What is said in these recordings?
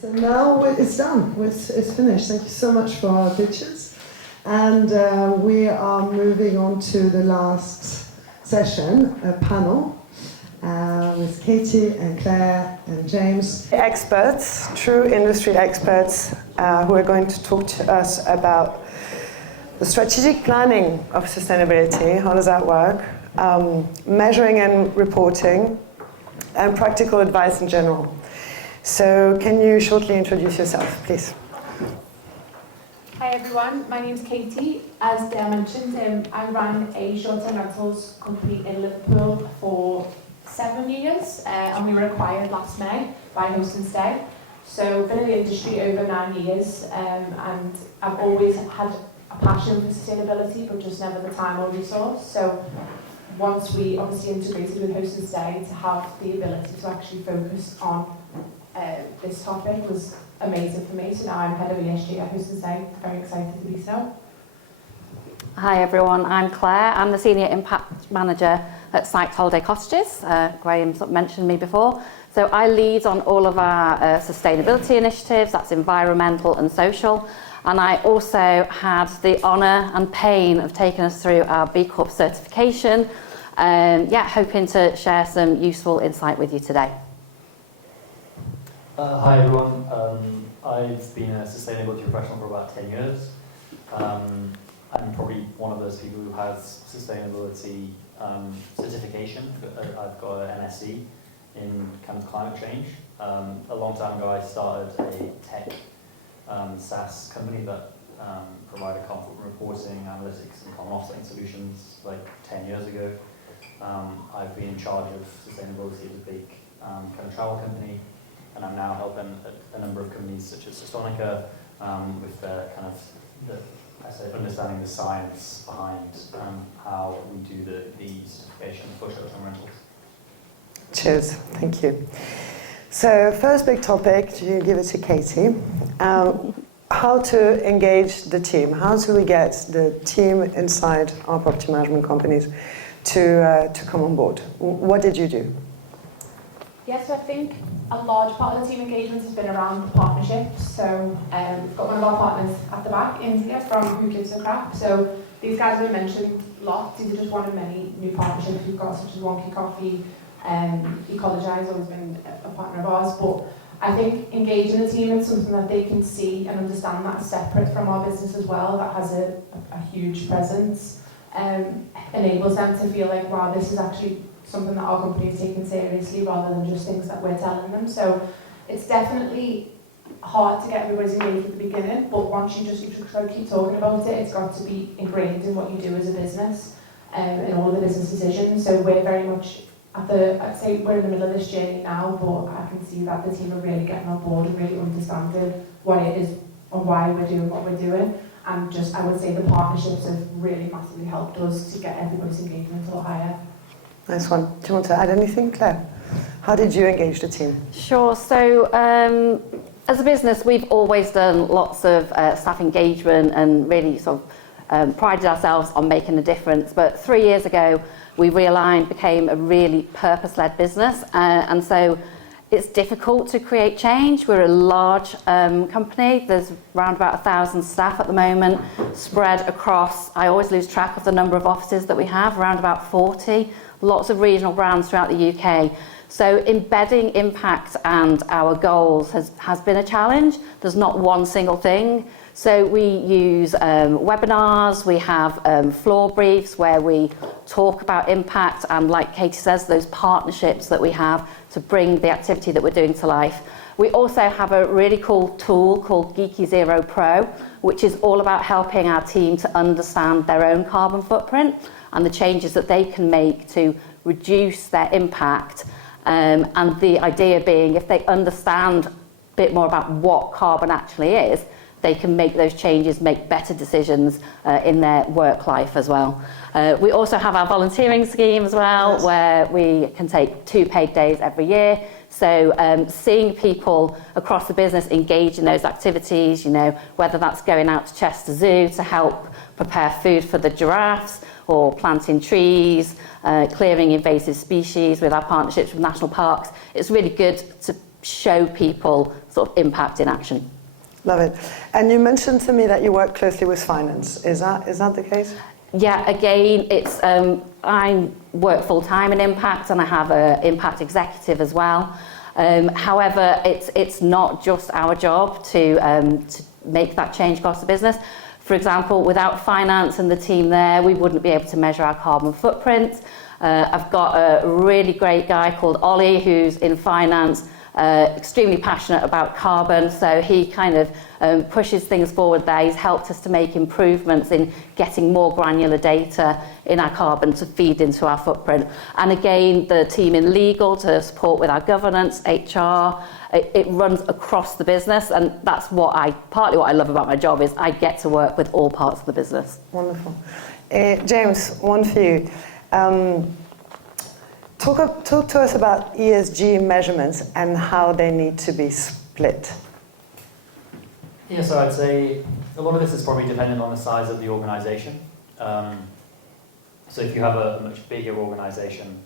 So now it's done, it's finished. Thank you so much for our pictures. And we are moving on to the last session, a panel with Katy and Claire and James. Experts, true industry experts, who are going to talk to us about the strategic planning of sustainability. How does that work? Measuring and reporting, and practical advice in general. So can you shortly introduce yourself, please? Hi everyone, my name's Katy. As Dale mentioned, I ran a short-term rentals company in Liverpool for 7 years, and we were acquired last May by Host and Stay. So been in the industry over 9 years, and I've always had a passion for sustainability, but just never the time or resource. So once we obviously integrated with Host and Stay, to have the ability to actually focus on this topic was amazing for me. So now I'm head of ESG at Host and Stay, very excited to be so. Hi everyone, I'm Claire. I'm the Senior Impact Manager at Sykes Holiday Cottages. Graham mentioned me before. So I lead on all of our sustainability initiatives, that's environmental and social. And I also had the honour and pain of taking us through our B Corp certification. Hoping to share some useful insight with you today. Hi everyone, I've been a sustainability professional for about 10 years. I'm probably one of those people who has sustainability certification. I've got an MSc in kind of climate change. A long time ago I started a tech SaaS company that provided conflict reporting, analytics and common offsetting solutions like 10 years ago. I've been in charge of sustainability at a big kind of travel company, and I'm now helping a number of companies such as Sustonica with their kind of understanding the science behind how we do the certification for short-term rentals. Cheers, thank you. So first big topic, you give it to Katy. How to engage the team. How do we get the team inside our property management companies to come on board? What did you do? Yes, so I think a large part of the team engagement has been around the partnerships. So we've got one of our partners at the back, India, from Who Gives a Crap. So these guys have been mentioned lots. These are just one of many new partnerships we've got, such as Wonky Coffee. Ecologize has always been a partner of ours. But I think engaging the team in something that they can see and understand that's separate from our business as well, that has a huge presence, enables them to feel like, wow, this is actually something that our company is taking seriously rather than just things that we're telling them. So it's definitely hard to get everybody's engaged at the beginning, but once you just keep talking about it, it's got to be ingrained in what you do as a business, in all of the business decisions. So we're very much I'd say we're in the middle of this journey now, but I can see that the team are really getting on board and really understanding what it is and why we're doing what we're doing. And just, I would say the partnerships have really massively helped us to get everybody's engagement a lot higher. Nice one. Do you want to add anything, Claire? How did you engage the team? Sure. So as a business, we've always done lots of staff engagement and really sort of prided ourselves on making a difference. But 3 years ago, we realigned, became a really purpose-led business. And so it's difficult to create change. We're a large company. There's around about 1,000 staff at the moment, spread across, I always lose track of the number of offices that we have, around about 40, lots of regional brands throughout the UK. So embedding impact and our goals has been a challenge. There's not one single thing. So we use webinars, we have floor briefs where we talk about impact and, like Katy says, those partnerships that we have to bring the activity that we're doing to life. We also have a really cool tool called Geeky Zero Pro, which is all about helping our team to understand their own carbon footprint and the changes that they can make to reduce their impact. And the idea being, if they understand a bit more about what carbon actually is, they can make those changes, make better decisions in their work life as well. We also have our volunteering scheme as well, yes, where we can take 2 paid days every year. So seeing people across the business engage in those activities, you know, whether that's going out to Chester Zoo to help prepare food for the giraffes, or planting trees, clearing invasive species with our partnerships with national parks. It's really good to show people sort of impact in action. Love it. And you mentioned to me that you work closely with finance. Is that the case? Yeah, again, it's I work full-time in impact, and I have an impact executive as well. However, it's not just our job to make that change across the business. For example, without finance and the team there, we wouldn't be able to measure our carbon footprint. I've got a really great guy called Ollie who's in finance, extremely passionate about carbon, so he kind of pushes things forward there. He's helped us to make improvements in getting more granular data in our carbon to feed into our footprint. And again, the team in legal to support with our governance, HR, it runs across the business, and that's partly what I love about my job is I get to work with all parts of the business. Wonderful. James, one for you. Talk to us about ESG measurements and how they need to be split. Yeah, so I'd say a lot of this is probably dependent on the size of the organisation. So if you have a much bigger organisation,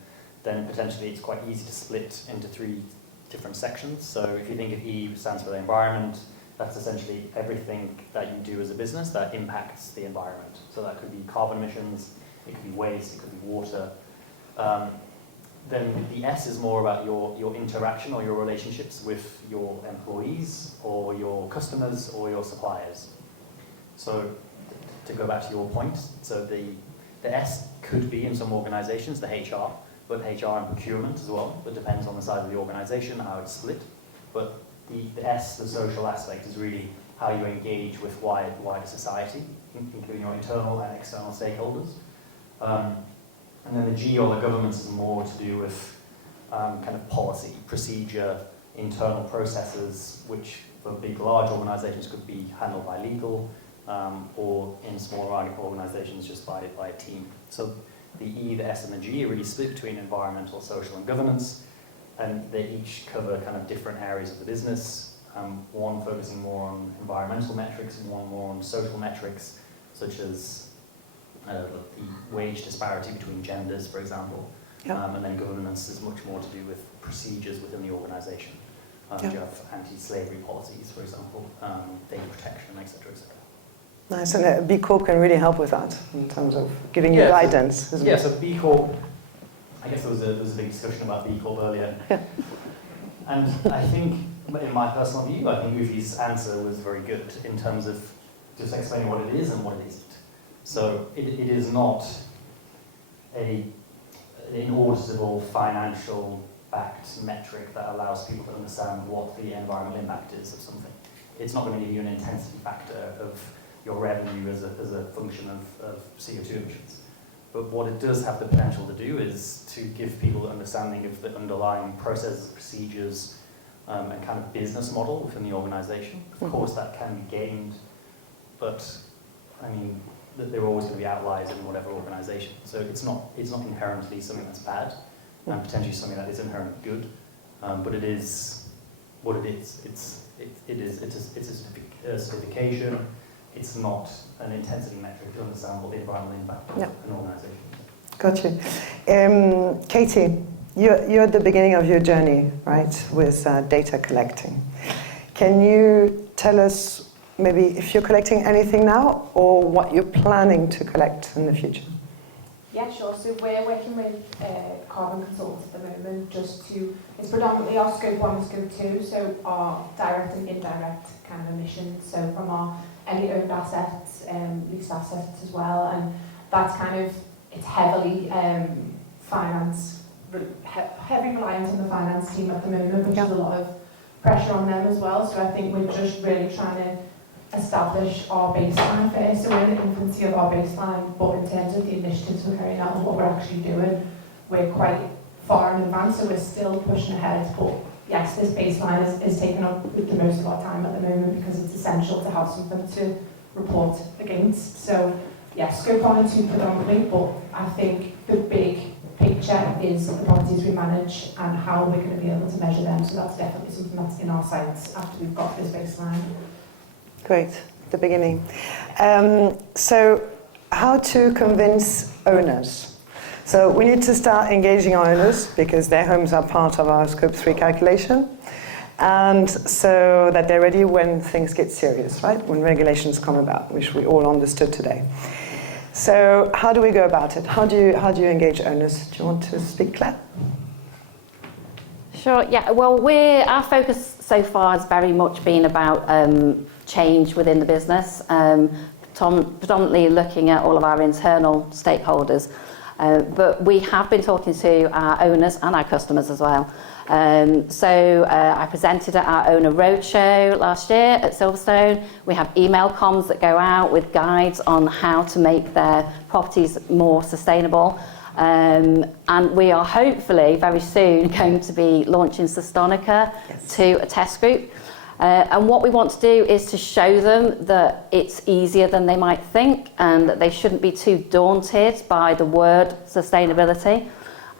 then potentially it's quite easy to split into 3 different sections. So if you think of E stands for the environment, that's essentially everything that you do as a business that impacts the environment. So that could be carbon emissions, it could be waste, it could be water. Then the S is more about your interaction or your relationships with your employees or your customers or your suppliers. So to go back to your point, so the S could be in some organizations, the HR, but HR and procurement as well. It depends on the size of the organization, how it's split. But the S, the social aspect, is really how you engage with wider society, including your internal and external stakeholders. And then the G, or the governance, is more to do with kind of policy, procedure, internal processes, which for big, large organizations could be handled by legal, or in smaller organizations just by a team. So the E, the S, and the G are really split between environmental, social, and governance, and they each cover kind of different areas of the business, one focusing more on environmental metrics and one more on social metrics, such as the wage disparity between genders, for example. Yep. And then governance is much more to do with procedures within the organisation. Yep. You have anti-slavery policies, for example, data protection, etc., etc. Nice, and B Corp can really help with that in terms of giving you guidance. So B Corp, I guess there was a big discussion about B Corp earlier. Yeah. And I think, in my personal view, I think Ufi's answer was very good in terms of just explaining what it is and what it isn't. So it is not an auditable, financial-backed metric that allows people to understand what the environmental impact is of something. It's not going to give you an intensity factor of your revenue as a function of CO2 emissions. But what it does have the potential to do is to give people an understanding of the underlying processes, procedures, and kind of business model within the organisation. Of course, that can be gained, but I mean, that there are always going to be outliers in whatever organisation. So it's not inherently something that's bad, and potentially something that is inherently good, but it is what it is. It's a certification. It's not an intensity metric to understand what the environmental impact of an organisation is. Got you. Katy, you're at the beginning of your journey, right, with data collecting. Can you tell us maybe if you're collecting anything now or what you're planning to collect in the future? Yeah, sure. So we're working with carbon consultants at the moment it's predominantly our scope 1 and scope 2, so our direct and indirect kind of emissions, so from any owned assets, leased assets as well, and that's it's heavily heavy reliance on the finance team at the moment, which is a lot of pressure on them as well, so I think we're just really trying to establish our baseline first. So we're in the infancy of our baseline, but in terms of the initiatives we're carrying out and what we're actually doing, we're quite far in advance, so we're still pushing ahead. But yes, this baseline is taking up the most of our time at the moment because it's essential to have something to report against. So yes, scope 1 and 2 predominantly, but I think the big picture is the properties we manage and how we're going to be able to measure them. So that's definitely something that's in our sights after we've got this baseline. Great, the beginning. So how to convince owners? So we need to start engaging our owners because their homes are part of our Scope 3 calculation. and so that they're ready when things get serious, right? When regulations come about, which we all understood today. So how do we go about it? How do you engage owners? Do you want to speak, Claire? Sure, yeah. Well, our focus so far has very much been about change within the business, predominantly looking at all of our internal stakeholders. But we have been talking to our owners and our customers as well. I presented at our owner roadshow last year at Silverstone. We have email comms that go out with guides on how to make their properties more sustainable. And we are hopefully very soon going to be launching Sustonica to a test group. And what we want to do is to show them that it's easier than they might think and that they shouldn't be too daunted by the word sustainability.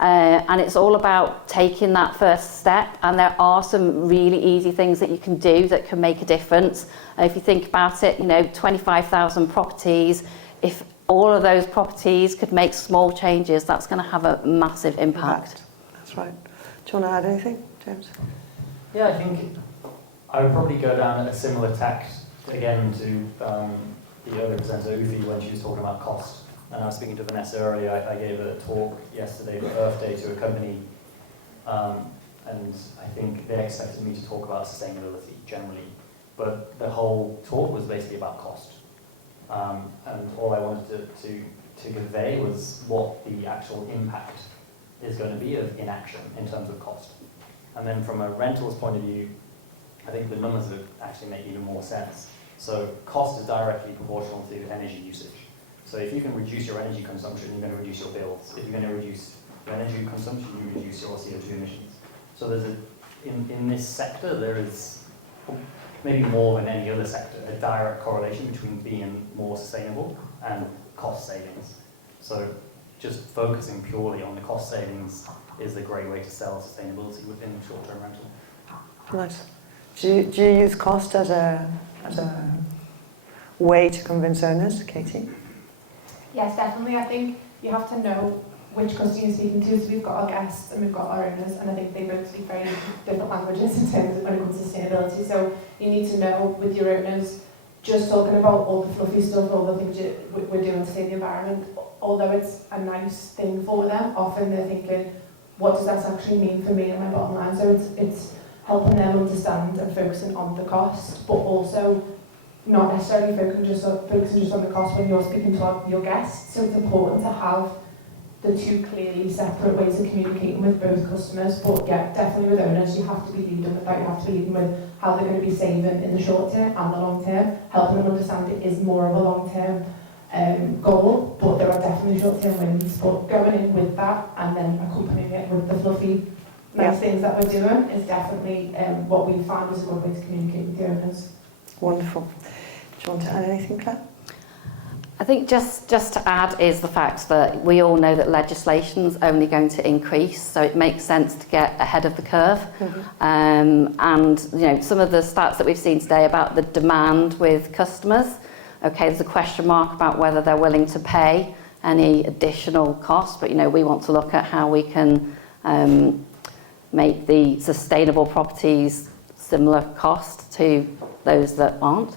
And it's all about taking that first step, and there are some really easy things that you can do that can make a difference. If you think about it, 25,000 properties, if all of those properties could make small changes, that's going to have a massive impact. That's right. Do you want to add anything, James? Yeah, I think I would probably go down a similar tack again to the other presenter, Ufi, when she was talking about cost. And I was speaking to Vanessa earlier. I gave a talk yesterday for Earth Day to a company, and I think they expected me to talk about sustainability generally, but the whole talk was basically about cost. And all I wanted to convey was what the actual impact is going to be of inaction in terms of cost. And then from a rental's point of view, I think the numbers would actually make even more sense. So cost is directly proportional to energy usage. So if you can reduce your energy consumption, you're going to reduce your bills. If you're going to reduce your energy consumption, you reduce your CO2 emissions. So there's in this sector, there is maybe more than any other sector, a direct correlation between being more sustainable and cost savings. So just focusing purely on the cost savings is a great way to sell sustainability within short-term rental. Nice. Do you use cost as a way to convince owners, Katie? Yes, definitely. I think you have to know which customer you're speaking to. So we've got our guests and we've got our owners, and I think they both speak very different languages in terms of when it comes to sustainability. So you need to know with your owners, just talking about all the fluffy stuff, all the things we're doing to save the environment, although it's a nice thing for them, often they're thinking, what does that actually mean for me and my bottom line? So it's helping them understand and focusing on the cost, but also not necessarily focusing just on the cost when you're speaking to your guests. So it's important to have the two clearly separate ways of communicating with both customers. But yeah, definitely with owners, you have to be leading with that. You have to be leading with how they're going to be saving in the short term and the long term, helping them understand it is more of a long term goal, but there are definitely short term wins. But going in with that and then accompanying it with the fluffy nice things that we're doing is definitely what we found is a good way to communicate with the owners. Wonderful. Do you want to add anything, Claire? I think just to add is the fact that we all know that legislation's only going to increase, so it makes sense to get ahead of the curve. Mm-hmm. And some of the stats that we've seen today about the demand with customers, okay, there's a question mark about whether they're willing to pay any additional cost, but we want to look at how we can make the sustainable properties similar cost to those that aren't.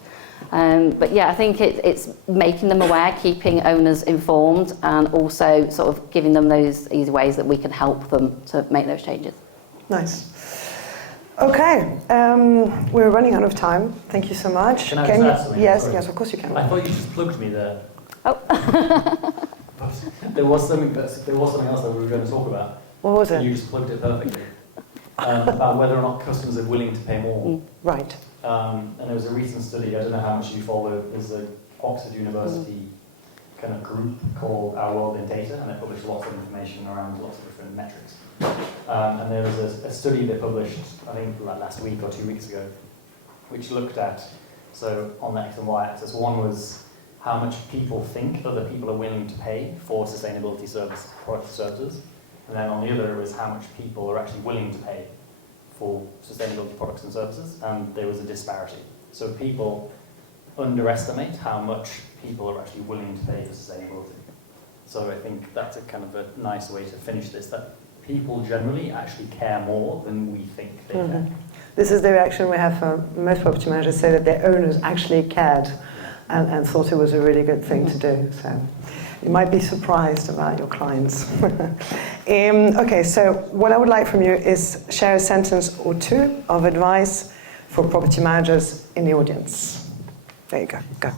But yeah, I think it's making them aware, keeping owners informed, and also sort of giving them those easy ways that we can help them to make those changes. Nice. Okay, we're running out of time. Thank you so much. Can I just add something? Yes, Sorry. yes, of course you can. I thought you just plugged me there. Oh. But there was something else that we were going to talk about. What was And it? you just plugged it perfectly. About whether or not customers are willing to pay more. Right. And there was a recent study, I don't know how much you follow, there's an Oxford University kind of group called Our World in Data, and they publish lots of information around lots of different metrics. And there was a study they published, I think like last week or 2 weeks ago, which looked at, so on the X and Y axis, one was how much people think other people are willing to pay for sustainability products and services, and then on the other was how much people are actually willing to pay for sustainability products and services, and there was a disparity. So people underestimate how much people are actually willing to pay for sustainability. So I think that's a kind of a nice way to finish this, that people generally actually care more than we think they care. This is the reaction we have from most property managers, say that their owners actually cared and thought it was a really good thing to do. So you might be surprised about your clients. Okay, so what I would like from you is share a sentence or two of advice for property managers in the audience. There you go. Go.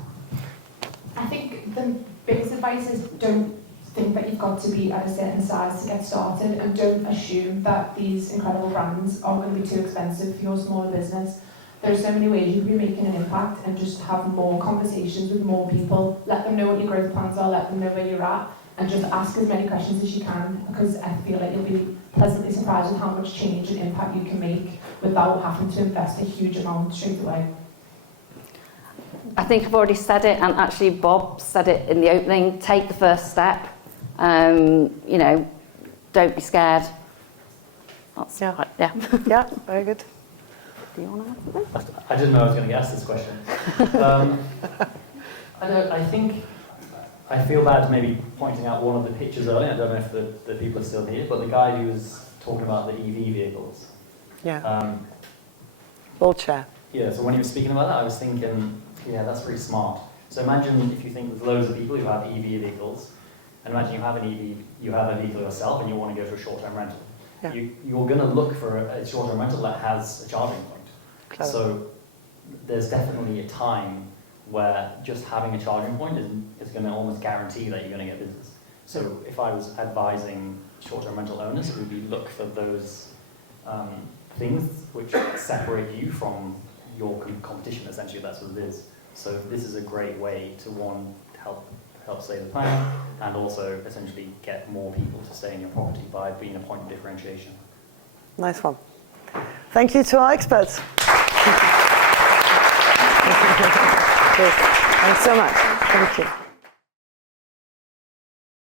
I think the biggest advice is don't think that you've got to be at a certain size to get started, and don't assume that these incredible brands are going to be too expensive for your smaller business. There are so many ways you can be making an impact, and just have more conversations with more people. Let them know what your growth plans are, let them know where you're at, and just ask as many questions as you can, because I feel like you'll be pleasantly surprised with how much change and impact you can make without having to invest a huge amount straight away. I think I've already said it, and actually Bob said it in the opening. Take the first step. You know, don't be scared. That's Yeah. yeah. Yeah, very good. Do you want to add something? I didn't know I was going to get asked this question. I feel bad maybe pointing out one of the pictures earlier. I don't know if the people are still here, but the guy who was talking about the EV vehicles. Yeah. Ball chair. Yeah, so when he was speaking about that, I was thinking, yeah, that's pretty smart. So imagine if you think there's loads of people who have EV vehicles, and imagine you have a vehicle yourself and you want to go to a short-term rental. Yeah. You're going to look for a short-term rental that has a charging point. Clever. So there's definitely a time where just having a charging point is going to almost guarantee that you're going to get business. So if I was advising short-term rental owners, it would be look for those things which separate you from your competition. Essentially, that's what it is. So this is a great way to help save the planet, and also essentially get more people to stay in your property by being a point of differentiation. Nice one. Thank you to our experts. Thanks so much. Thank you.